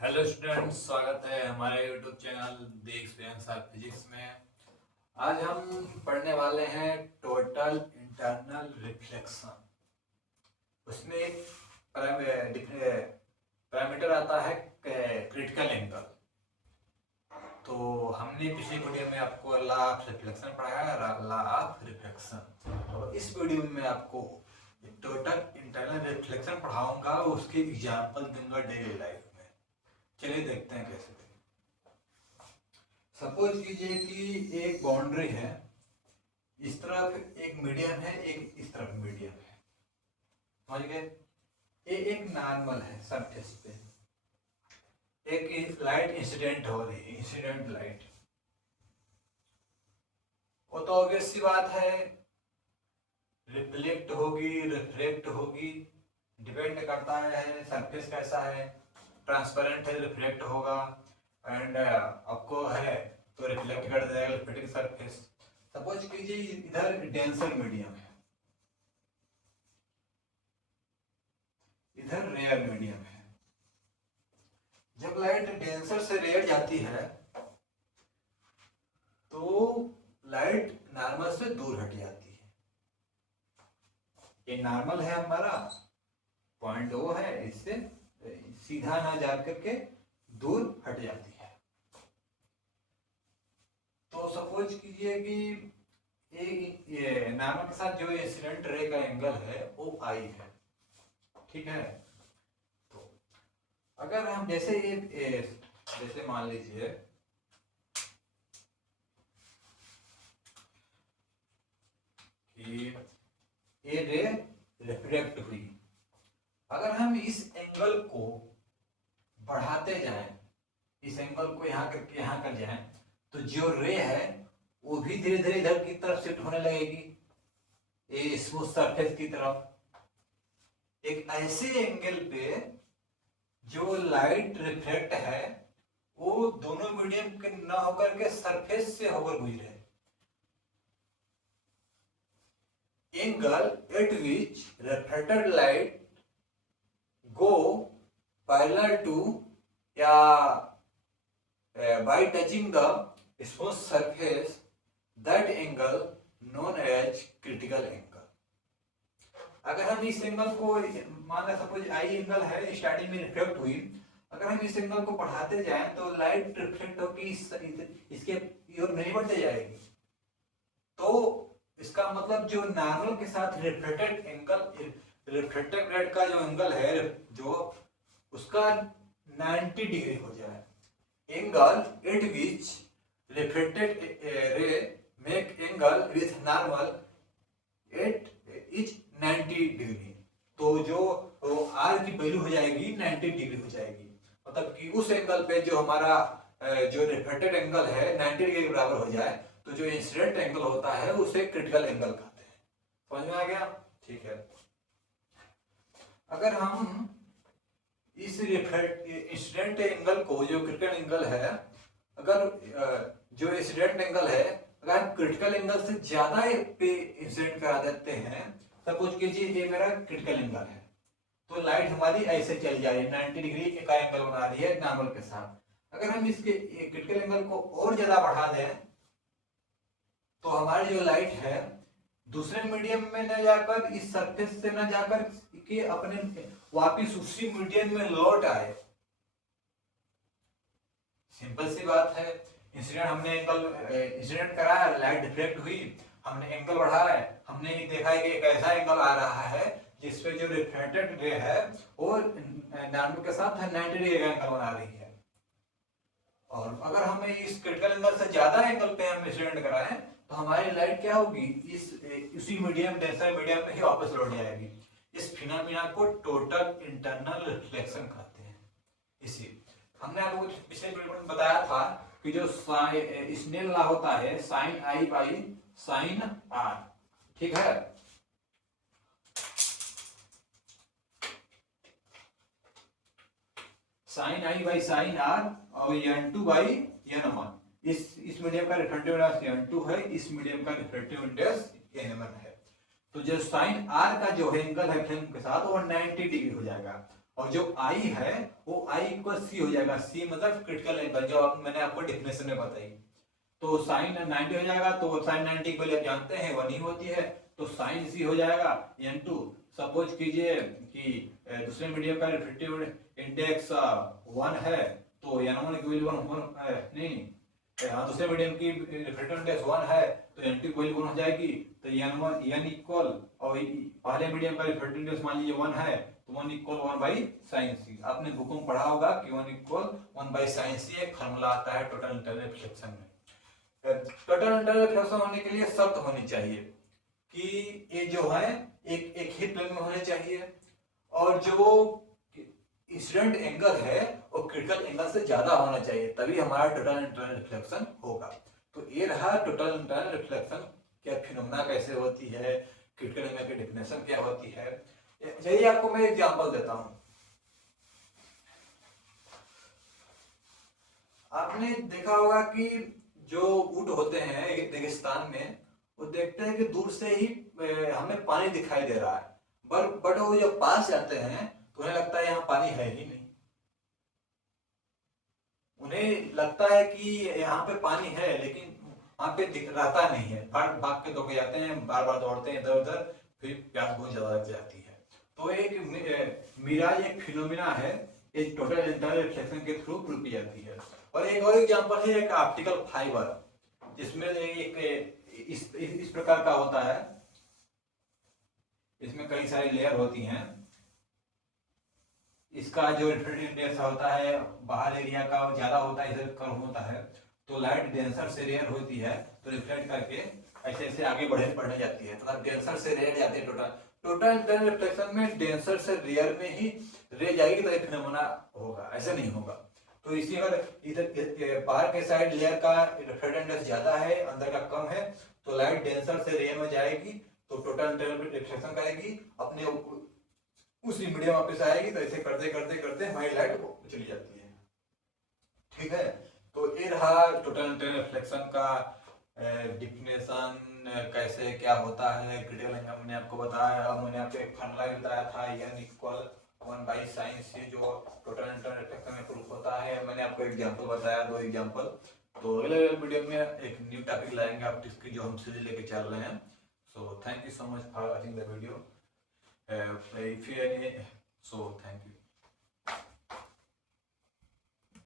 Hello students, स्वागत है हमारे यूट्यूब चैनल देख फिजिक्स में। आज हम पढ़ने वाले हैं टोटल इंटरनल रिफ्लेक्शन। उसमें एक पैरामीटर आता है क्रिटिकल एंगल। तो हमने पिछली वीडियो में आपको लॉ ऑफ रिफ्लेक्शन पढ़ाया, लॉ ऑफ रिफ्लेक्शन। तो इस वीडियो में मैं आपको टोटल इंटरनल रिफ्लेक्शन पढ़ाऊंगा, उसके एग्जाम्पल दूंगा डेली लाइफ में। चलिए देखते हैं कैसे। सपोज कीजिए कि एक बाउंड्री है, इस तरफ एक मीडियम है, एक इस तरफ मीडियम है, समझ गए। ये एक नॉर्मल है सरफेस पे, एक लाइट इंसिडेंट हो रही है, इंसिडेंट लाइट। वो तो ऑब्वियस सी बात है, रिफ्लेक्ट होगी रिफ्लेक्ट होगी, डिपेंड करता है सरफेस कैसा है। ट्रांसपेरेंट है, रिफ्लेक्ट होगा, एंड आपको है तो रिफ्लेक्ट कर देगा रिफ्लेक्टिंग सरफेस। सपोज कीजिए इधर डेंसर मीडियम है, इधर रेयर मीडियम है। जब लाइट डेंसर से रेयर जाती है तो लाइट नॉर्मल से दूर हट जाती है। ये नॉर्मल है हमारा, पॉइंट वो है, इससे सीधा ना जा करके दूर हट जाती है। तो सपोज कीजिए कि ये नॉर्मल के साथ जो इंसिडेंट रे का एंगल है वो आई है, ठीक है। तो अगर हम जैसे जैसे मान लीजिए कि ये रे रिफ्लेक्ट हुई, अगर हम इस एंगल को बढ़ाते जाएं, इस एंगल को यहाँ करके यहाँ कर जाएं, तो जो रे है वो भी धीरे धीरे इधर की तरफ शिफ्ट होने लगेगी, ये स्मूथ सरफेस की तरफ। एक ऐसे एंगल पे जो लाइट रिफ्लेक्ट है वो दोनों मीडियम के न होकर के सरफेस से होकर गुजरे। Angle at which reflected light go parallel to या by touching the smooth surface, that angle known as critical angle। अगर हम इस एंगल को मान लें, सपोज आई एंगल है, स्टार्टिंग में रिफ्लेक्ट हुई, अगर हम इस एंगल को बढ़ाते जाएं तो लाइट रिफ्लेक्ट होकर इसके ओर नहीं बढ़ते जाएगी। तो इसका मतलब जो नॉर्मल के साथ रिफ्लेक्टेड एंगल, रिफ्लेक्टेड लाइट का जो एंगल है, जो उसका 90 डिग्री हो जाए। Angle at which reflected ray make angle with normal at each 90 degree. तो जो R की वैल्यू हो जाएगी 90 डिग्री हो जाएगी, मतलब कि उस एंगल पे जो हमारा जो रिफ्लेक्टेड एंगल है 90 डिग्री के बराबर हो जाए, तो जो इंसिडेंट एंगल होता है उसे क्रिटिकल एंगल कहते हैं। समझ में आ गया? ठीक है। अगर हम इस इंसिडेंट एंगल को, जो क्रिटिकल एंगल है, अगर जो इंसिडेंट एंगल है अगर हम क्रिटिकल एंगल से ज्यादा पे इंसिडेंट करा देते हैं, सपोज कीजिए ये मेरा क्रिटिकल एंगल है, तो लाइट हमारी ऐसे चली जा रही है, 90 डिग्री का एंगल बना रही है नॉर्मल के साथ। अगर हम इसके क्रिटिकल एंगल को और ज्यादा बढ़ा दें तो हमारी जो लाइट है दूसरे मीडियम में न जाकर, इस सरफेस से न जाकर के अपने वापिस उसी मीडियम में लौट आए। सिंपल सी बात है, इंसिडेंट हमने एंगल इंसिडेंट कराया, लाइट डिफ्लेक्ट हुई, हमने एंगल बढ़ाया, हमने ये देखा है कि एक ऐसा एंगल आ रहा है जिसपे जो रिफ्लेक्टेड रे है वो नॉर्मल के साथ 90 डिग्री का एंगल बना रही है। और अगर हमें इस क्रिटिकल एंगल से ज्यादा एंगल पे हम इंसिडेंट कराएं तो हमारी लाइट क्या होगी, इस उसी मीडियम, डेंसर मीडियम में ही वापस लौट जाएगी। इस फिनोमिना को टोटल इंटरनल रिफ्लेक्शन कहते हैं। इसी हमने आपको पिछले वीडियो में बताया था कि जो स्नेल लॉ होता है sine i by sine r, ठीक है। Sine i by sine r और n2 बाई n1, इस मीडियम का रिफ्लेक्टिव इंडेक्स n2 है, इस मीडियम का रिफ्लेक्टिव इंडेक्स n1 है। तो जो साइन आर का जो है एंगल है फिल्म के साथ वो 90 डिग्री हो जाएगा, और जो आई है वो आई इक्वल सी हो जाएगा। सी मतलब क्रिटिकल एंगल, जो मैंने आपको डिफिनेशन में बताई। तो साइन 90 हो जाएगा, तो साइन 90 की वैल्यू आप जानते हैं 1 ही होती है, तो साइन सी हो जाएगा n2। सपोज कीजिए कि दूसरे मीडियम का रिफ्रेक्टिव इंडेक्स 1 है, तो n1 की वैल्यू 1 नहीं, हाँ दूसरे मीडियम की रिफ्रेक्टिव इंडेक्स 1 है तो n2 की वैल्यू 1 हो जाएगी। तो n इक्वल, और पहले मीडियम का रिफ्रेक्टिव इंडेक्स मान लीजिए 1 है, तो 1 इक्वल 1 बाई साइन सी। आपने बुक में पढ़ा होगा कि 1 इक्वल 1 बाई साइन सी एक फार्मूला आता है टोटल इंटरनल रिफ्लेक्शन में। टोटल इंटरनल रिफ्लेक्शन होने के लिए शर्त होनी चाहिए कि ये जो है एक ही प्लेन में होने चाहिए, और जो इंसिडेंट एंगल है वो क्रिटिकल एंगल से ज्यादा होना चाहिए, तभी हमारा टोटल इंटरनल रिफ्लेक्शन होगा। तो ये रहा टोटल इंटरनल रिफ्लेक्शन, क्या फिनोमेना कैसे होती है, क्रिटिकल एंगल की डेफिनेशन क्या होती है। चलिए आपको मैं एग्जांपल देता हूं। आपने देखा होगा कि जो ऊंट होते हैं रेगिस्तान में, वो देखते हैं कि दूर से ही हमें पानी दिखाई दे रहा है, बट वो जब पास जाते हैं तो उन्हें लगता है यहाँ पानी है ही नहीं। उन्हें लगता है कि यहाँ पे पानी है, लेकिन वहां पे रहता नहीं है, भाग भाग के दौड़ जाते हैं, बार बार दौड़ते हैं इधर उधर, फिर प्यास बहुत ज्यादा लग जाती है। तो एक मिराज एक फिनोमिना है, एक टोटल इंटरनल रिफ्लेक्शन के थ्रू प्रूव की जाती है। और एक और एग्जांपल है एक ऑप्टिकल फाइबर, जिसमें एक इस प्रकार का होता है, इसमें कई सारी लेयर होती हैं। इसका जो रिफ्लेक्टिव इंडेक्स होता है बाहर एरिया का ज्यादा होता है, इधर कम होता है, तो लाइट डेंसर से रेयर होती है, तो रिफ्लेक्ट करके ऐसे ऐसे आगे बढ़ने जाती है, मतलब डेंसर से रेयर जाती है। टोटल इंटरनल रिफ्लेक्शन में डेंसर से रेयर में ही रे जाएगी, तो एक फिनोमेना होगा, ऐसा नहीं होगा। तो इसी अगर इधर बाहर के साइड लेयर का रिफ्लेक्टिव इंडेक्स ज्यादा है, अंदर का कम है, तो लाइट डेंसर से रेयर में जाएगी, तो टोटल इंटरनल रिफ्लेक्शन करेगी, अपने उसी मीडियम वापस आएगी, तो ऐसे करते करते करते हमारी लाइट चली जाती है। ठीक है, तो ये रहा टोटल इंटरनल रिफ्लेक्शन का डिफिनेशन, कैसे क्या होता है क्रिटिकल एंगल मैंने आपको बताया। और मैंने आपको एक फार्मूला भी बताया था n इक्वल 1 बाई साइन से, जो टोटल इंटरनल रिफ्लेक्शन में प्रूफ होता है। मैंने आपको एग्जांपल बताया, 2 एग्जांपल। तो अगले वीडियो में एक न्यू टॉपिक लाएंगे आप जिसकी जो हम सीरीज लेके चल रहे हैं। So thank you so much for watching the video. If you any, so thank you.